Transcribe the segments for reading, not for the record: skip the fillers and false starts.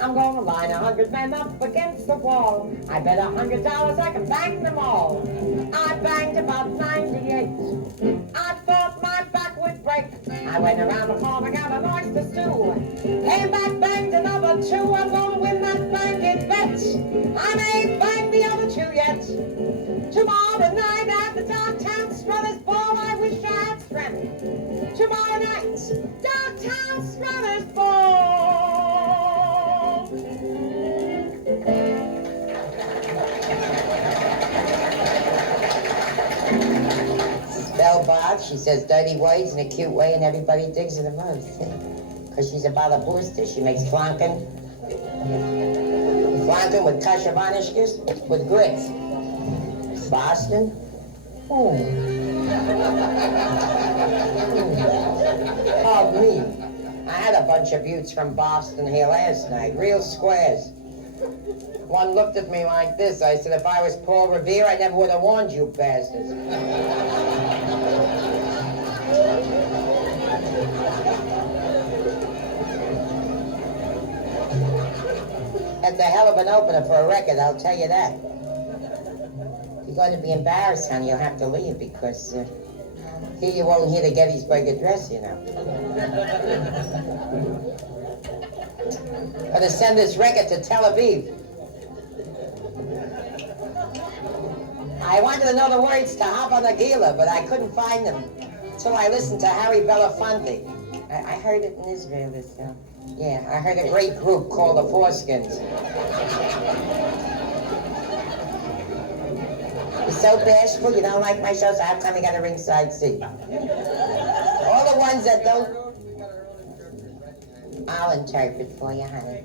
I'm gonna line 100 men up against the wall. I bet $100 I can bang them all. I banged about 98. I thought my back would break. I went around the corner, got an oyster stew. Came back, banged another two. I'm gonna win that banging bet. I may bang the other two yet. Tomorrow night at the Downtown Struthers Ball, I wish I had strength. Tomorrow night, Downtown Struthers Ball. This is Belle Barth. She says dirty words in a cute way, and everybody digs her the most. Because she's about a booster. She makes flanken with kashavanishkis with grits. Boston? Oh, me. I had a bunch of buttes from Boston here last night, real squares. One looked at me like this. I said, if I was Paul Revere, I never would have warned you bastards. That's a hell of an opener for a record, I'll tell you that. If you're going to be embarrassed, honey, you'll have to leave because here you won't hear the Gettysburg Address, you know. Going to send this record to Tel Aviv. I wanted to know the words to Hava Nagila, but I couldn't find them until I listened to Harry Belafonte. I heard it in Israel this time. Yeah, I heard a great group called the Foreskins. You're so bashful, you don't like my show, so how come you got a ringside seat? All the ones that don't... I'll interpret for you, honey.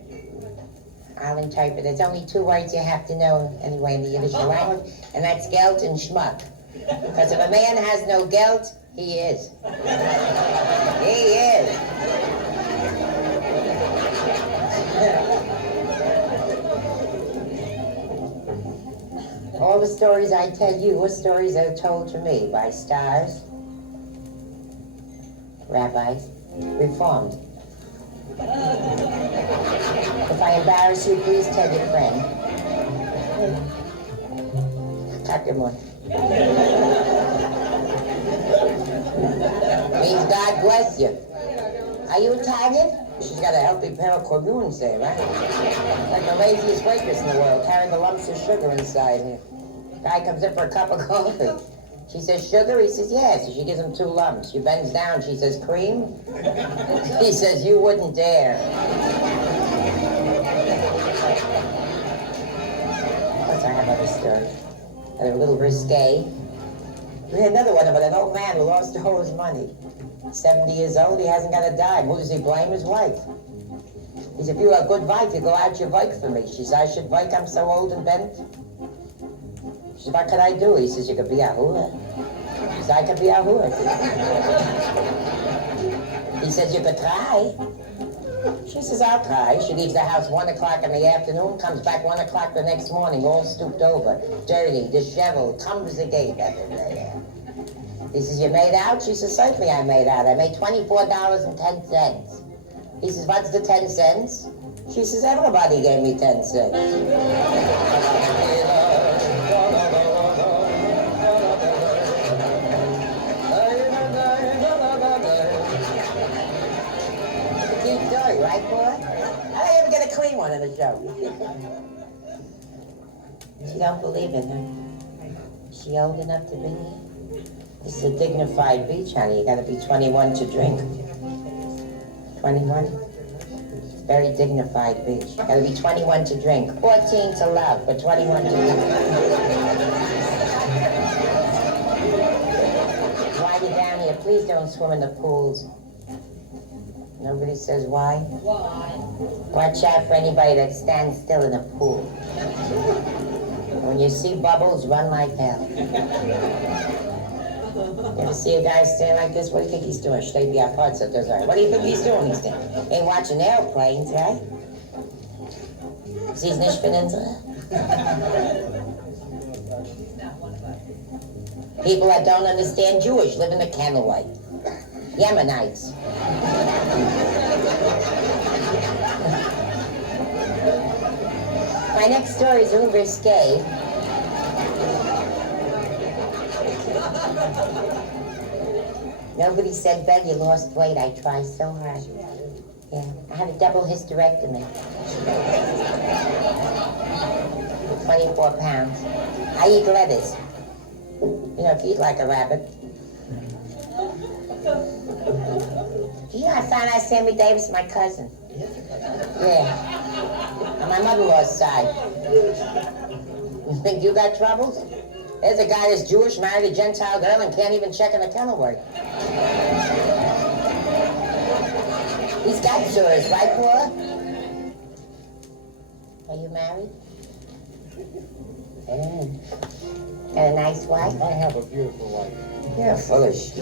I'll interpret. There's only two words you have to know anyway in the Yiddish language, and that's gelt and schmuck. Because if a man has no gelt, he is. He is. All the stories I tell you are stories that are told to me by stars, rabbis, reformed. If I embarrass you, please tell your friend. Clap your money. Means God bless you. Are you Italian? She's got a healthy pair of cornunes there, right? Like the laziest waitress in the world, carrying the lumps of sugar inside here. Guy comes in for a cup of coffee. She says, sugar? He says, yes. So she gives him 2 lumps. She bends down. She says, cream? He says, you wouldn't dare. Plus, I have other stories. They're a little risque. We had another one about an old man who lost all his money. 70 years old, he hasn't got a dime. Who does he blame? His wife. He said, if you are a good wife, you go out your bike for me. She says, I should bike, I'm so old and bent. She says, what could I do? He says, you could be a hula. She says, I could be a hula. He says, you could try. She says, I'll try. She leaves the house 1 o'clock in the afternoon, comes back 1 o'clock the next morning, all stooped over, dirty, disheveled, comes the gate. He says, you made out? She says, certainly I made out. I made $24.10. He says, what's the 10 cents? She says, everybody gave me 10 cents. Right, boy? I don't even get a clean one in the show. She don't believe it, huh? She old enough to be here? This is a dignified beach, honey. You gotta be 21 to drink. 21? Very dignified beach. You gotta be 21 to drink. 14 to love, but 21 to drink. While you're down here, please don't swim in the pools. Nobody says why? Why? Watch out for anybody that stands still in a pool. When you see bubbles, run like hell. You ever see a guy stand like this? What do you think he's doing? Stay be apart, so does I. What do you think he's doing? He's ain't watching airplanes, right? He's nicht peninsula. People that don't understand Jewish live in the candlelight. Yemenites. My next story is a little risque. Nobody said, Belle, you lost weight. I tried so hard. Yeah, I had a double hysterectomy. 24 pounds. I eat lettuce. You know, if you eat like a rabbit. Do you know I found out Sammy Davis, my cousin? Yeah. On my mother-in-law's side. You think you got troubles? There's a guy that's Jewish, married a Gentile girl, and can't even check in the kennel work. He's got yours, right, Paula? Are you married? Yeah. Got a nice wife? I have a beautiful wife. You're full of shit.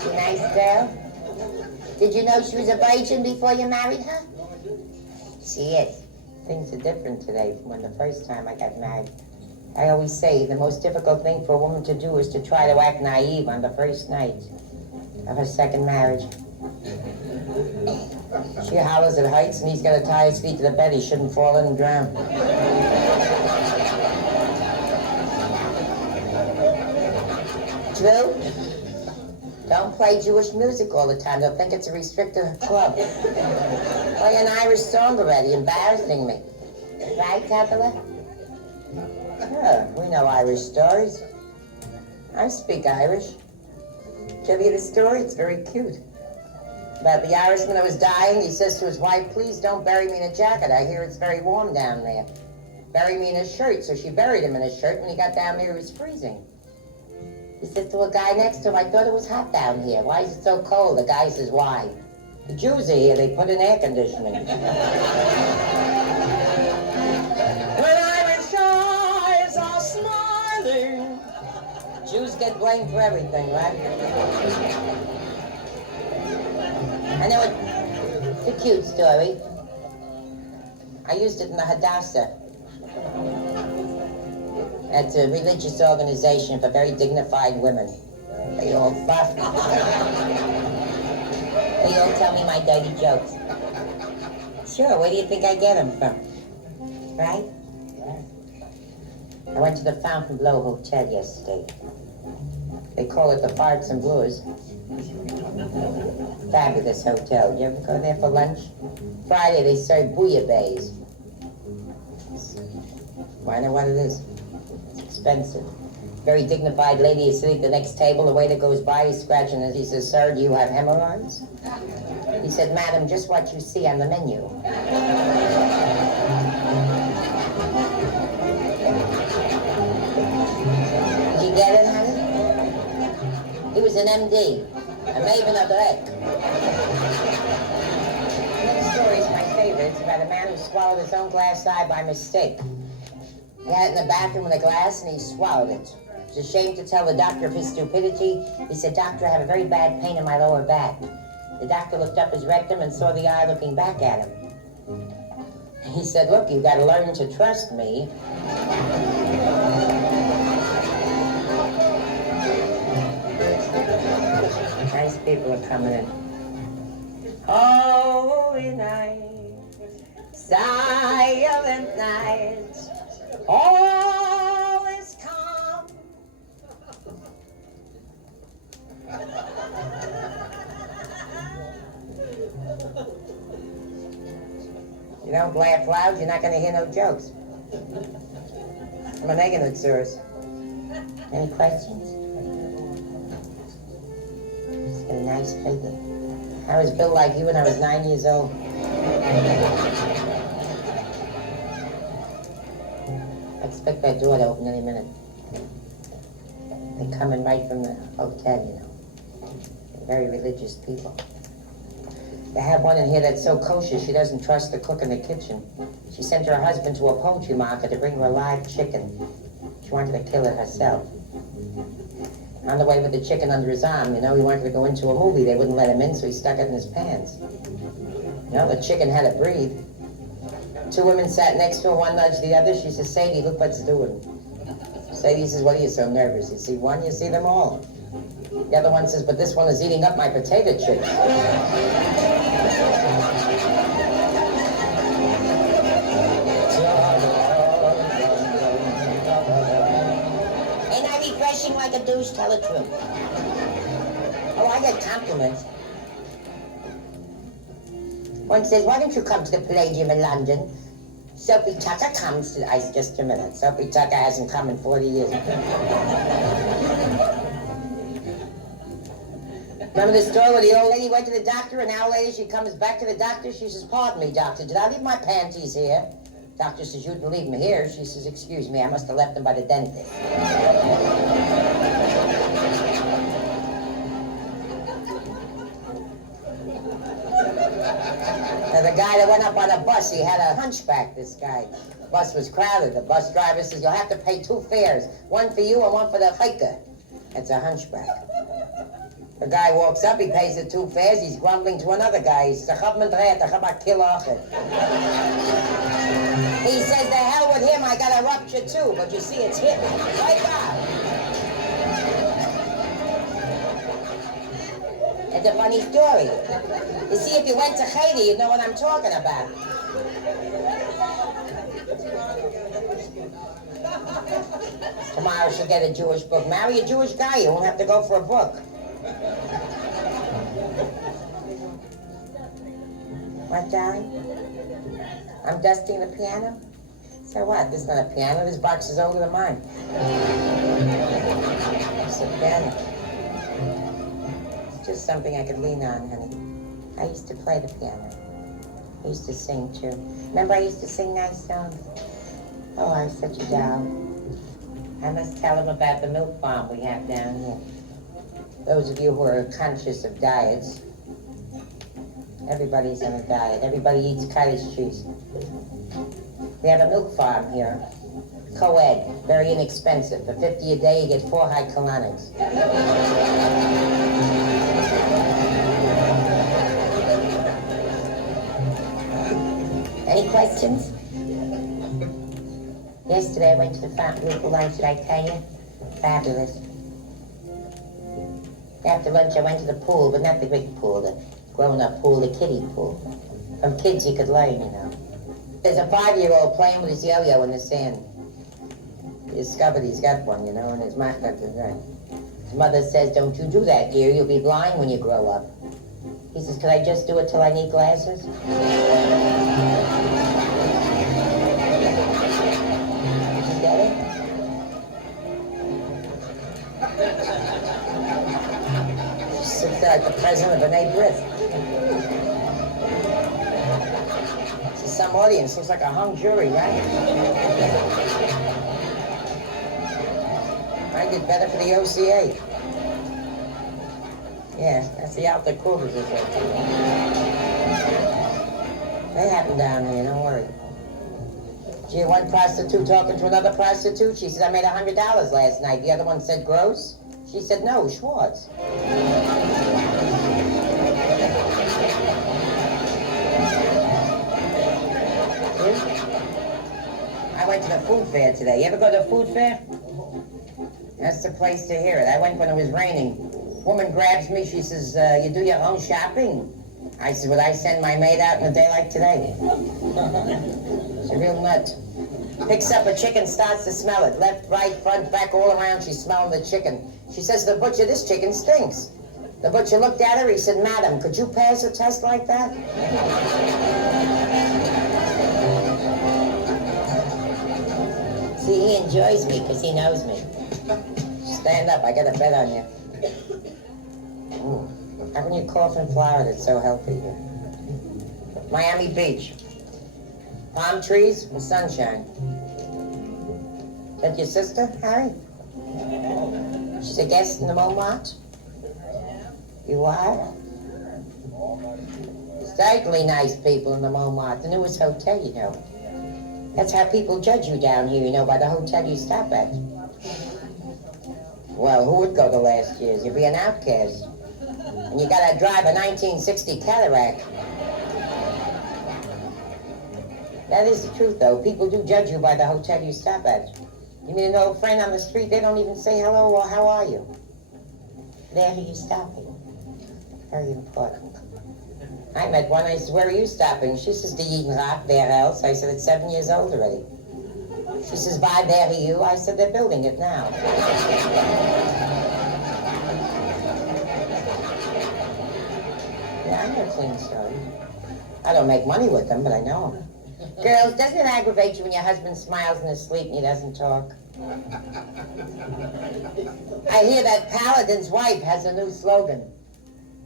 She a nice girl? Did you know she was a virgin before you married her? She is. Things are different today from when the first time I got married. I always say the most difficult thing for a woman to do is to try to act naive on the first night of her second marriage. She hollers at heights and he's got to tie his feet to the bed. He shouldn't fall in and drown. True? Don't play Jewish music all the time. They'll think it's a restricted club. Play an Irish song already, embarrassing me. Right, Tabitha? Yeah, we know Irish stories. I speak Irish. Tell you the story, it's very cute. About the Irishman that was dying, he says to his wife, please don't bury me in a jacket. I hear it's very warm down there. Bury me in a shirt. So she buried him in a shirt. When he got down there, he was freezing. He said to a guy next to him, I thought it was hot down here. Why is it so cold? The guy says, why? The Jews are here. They put in air conditioning. When Irish eyes are smiling. Jews get blamed for everything, right? I know it's a cute story. I used it in the Hadassah. That's a religious organization for very dignified women. They all fuss. They all tell me my dirty jokes. Sure, where do you think I get them from? Right? I went to the Fontainebleau Hotel yesterday. They call it the Farts and Blues. Fabulous hotel. You ever go there for lunch? Friday they serve bouillabaisse. Well, I know what it is. It's expensive. Very dignified lady is sitting at the next table. The waiter goes by, he's scratching it. He says, sir, do you have hemorrhoids? He said, madam, just what you see on the menu. Did you get it, honey? He was an MD. A maven of the egg. Another story is my favorite. It's about a man who swallowed his own glass eye by mistake. He had it in the bathroom with a glass and he swallowed it. He was ashamed to tell the doctor of his stupidity. He said, doctor, I have a very bad pain in my lower back. The doctor looked up his rectum and saw the eye looking back at him. He said, look, you've got to learn to trust me. Nice people are coming in. Holy night, silent night, all is calm. You don't laugh loud, you're not going to hear no jokes. I'm an ignorant. Any questions? Just got a nice figure. I was built like you when I was 9 years old. I expect that door to open any minute. They're coming right from the hotel, you know. They're very religious people. They have one in here that's so kosher she doesn't trust the cook in the kitchen. She sent her husband to a poultry market to bring her a live chicken. She wanted to kill it herself. On the way with the chicken under his arm, you know, he wanted to go into a movie. They wouldn't let him in, so he stuck it in his pants. You know, the chicken had to breathe. Two women sat next to her, one nudged the other. She says, Sadie, look what's doing. Sadie says, what are you so nervous? You see one, you see them all. The other one says, but this one is eating up my potato chips. Jewish, tell the truth. Oh, I get compliments. One says, why don't you come to the Palladium in London? Sophie Tucker comes to... I said, just a minute. Sophie Tucker hasn't come in 40 years. Remember the story where the old lady went to the doctor, and an hour later she comes back to the doctor? She says, pardon me, doctor, did I leave my panties here? Doctor says, you didn't leave them here. She says, excuse me, I must have left them by the dentist. Now, the guy that went up on a bus, he had a hunchback, this guy. The bus was crowded. The bus driver says, you'll have to pay 2 fares, one for you and one for the hiker. That's a hunchback. The guy walks up, he pays the 2 fares, he's grumbling to another guy. He says, he says, the hell with him, I got a rupture too, but you see, it's hit right now. It's a funny story. You see, if you went to Haiti, you'd know what I'm talking about. Tomorrow she'll get a Jewish book. Marry a Jewish guy, you won't have to go for a book. What, darling? I'm dusting the piano? So what? This is not a piano. This box is older than mine. It's a piano. It's just something I could lean on, honey. I used to play the piano. I used to sing, too. Remember I used to sing nice songs? Oh, I'm such a doll. I must tell them about the milk farm we have down here. Those of you who are conscious of diets, everybody's on a diet. Everybody eats cottage cheese. We have a milk farm here, co-ed, very inexpensive. For $50 a day, you get 4 high colonics. Any questions? Yesterday I went to the Fontainebleau for lunch, did I tell you? Fabulous. After lunch I went to the pool, but not the big pool, the grown-up pool, the kiddie pool. From kids you could learn, you know. There's a 5-year-old playing with his yo-yo in the sand. He discovered he's got one, you know, and his mouth got to that. His mother says, don't you do that, dear, you'll be blind when you grow up. He says, could I just do it till I need glasses? Did you get it? She sits there like the president of B'nai B'rith. Some audience looks like a hung jury, right? I did better for the OCA. Yeah, that's the Alta Cougars. They happen down here, don't worry. Did you hear one prostitute talking to another prostitute? She said, I made $100 last night. The other one said, gross? She said, no, Schwartz. I went to the food fair today. You ever go to the food fair? That's the place to hear it. I went when it was raining. Woman grabs me, she says, you do your own shopping? I said, would I send my maid out in a day like today? She's a real nut. Picks up a chicken, starts to smell it. Left, right, front, back, all around, she's smelling the chicken. She says to the butcher, this chicken stinks. The butcher looked at her, he said, madam, could you pass a test like that? See, he enjoys me because he knows me. Stand up, I got a bet on you. How can you cough in Florida? It's so healthy here. Miami Beach. Palm trees and sunshine. Is that your sister, Harry? She's a guest in the Montmartre? You are? Certainly nice people in the Montmartre. The newest hotel, you know. That's how people judge you down here, you know, by the hotel you stop at. Well, who would go the last years? You'd be an outcast. And you gotta drive a 1960 Cadillac. That is the truth, though. People do judge you by the hotel you stop at. You meet an old friend on the street, they don't even say hello or how are you. Where are you stopping? Very important. I met one, I said, where are you stopping? She says, the Eden Rock, where else? I said, it's 7 years old already. She says, why, where are you? I said, they're building it now. Yeah, I know clean stories. I don't make money with them, but I know them. Girls, doesn't it aggravate you when your husband smiles in his sleep and he doesn't talk? I hear that Paladin's wife has a new slogan.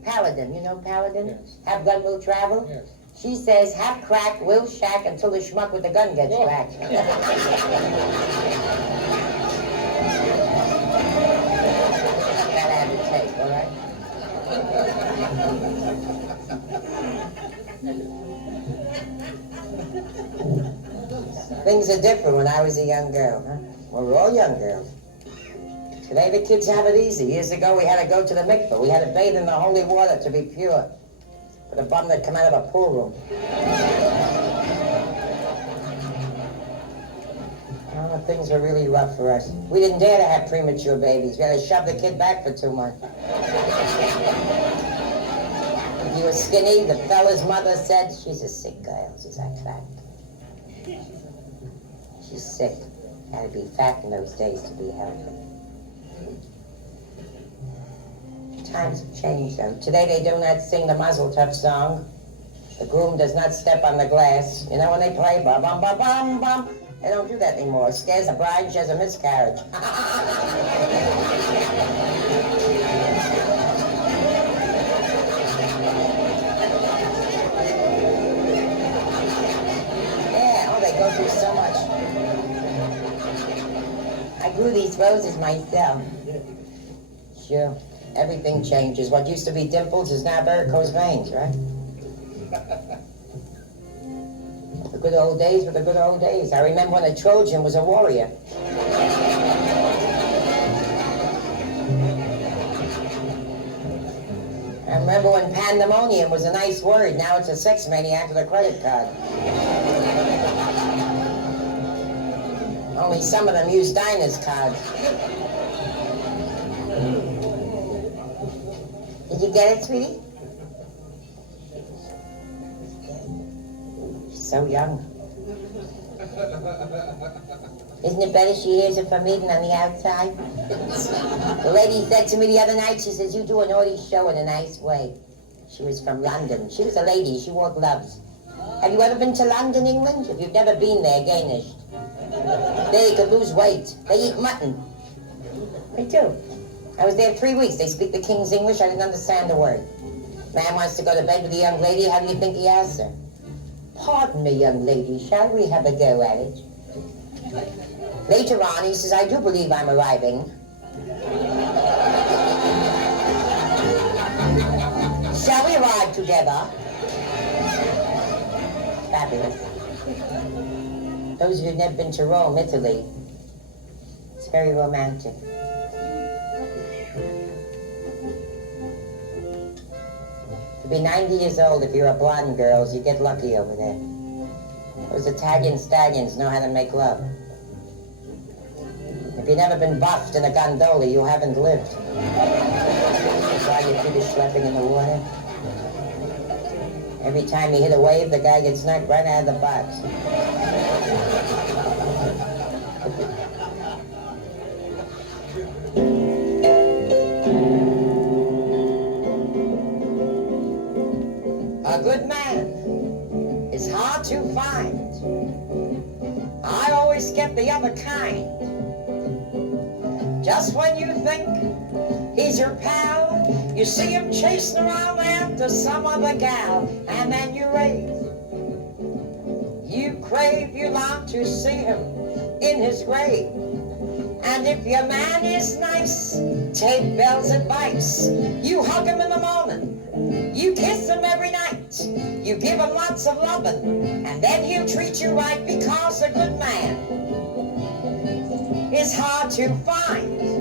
Paladin, you know Paladin? Yes. Have gun, will travel? Yes. She says, have crack, will shack until the schmuck with the gun gets back. That had to take, all right? Things are different when I was a young girl, huh? Well, we're all young girls. Today the kids have it easy. Years ago we had to go to the mikveh. We had to bathe in the holy water to be pure. For the bum that come out of a pool room. Oh, things were really rough for us. We didn't dare to have premature babies. We had to shove the kid back for 2 months. If you were skinny, the fella's mother said, she's a sick girl. She's that fat. She's sick. Had to be fat in those days to be healthy. Times have changed, though. Today they do not sing the Mazel Tov song. The groom does not step on the glass. You know when they play bum bum bum bum bum? They don't do that anymore. It scares the bride. She has a miscarriage. Yeah, oh, they go through so much. I grew these roses myself. Sure. Everything changes. What used to be dimples is now varicose veins, right? The good old days were the good old days. I remember when a Trojan was a warrior. I remember when pandemonium was a nice word. Now it's a sex maniac with a credit card. Only some of them use Dinah's cards. Did you get it, sweetie? She's so young. Isn't it better she hears it from even on the outside? The lady said to me the other night, she says, you do an naughty show in a nice way. She was from London. She was a lady. She wore gloves. Have you ever been to London, England? If you've never been there, Danish. There you could lose weight. They eat mutton. They do. I was there 3 weeks. They speak the King's English. I didn't understand a word. Man wants to go to bed with a young lady. How do you think he asks her? Pardon me, young lady. Shall we have a go at it? Later on, he says, I do believe I'm arriving. Shall we arrive together? Fabulous. Those of you who've never been to Rome, Italy, it's very romantic. To be 90 years old, if you're a blonde girl, you get lucky over there. Those Italian stallions know how to make love. If you've never been buffed in a gondola, you haven't lived. That's why your feet are schlepping in the water. Every time you hit a wave, the guy gets knocked right out of the box. A good man is hard to find. I always get the other kind. Just when you think he's your pal, you see him chasing around after some other gal, and then you rave. You crave, you long to see him in his grave. And if your man is nice, take Belle's advice. You hug him in the morning, you kiss him every night, you give him lots of loving, and then he'll treat you right, because a good man is hard to find.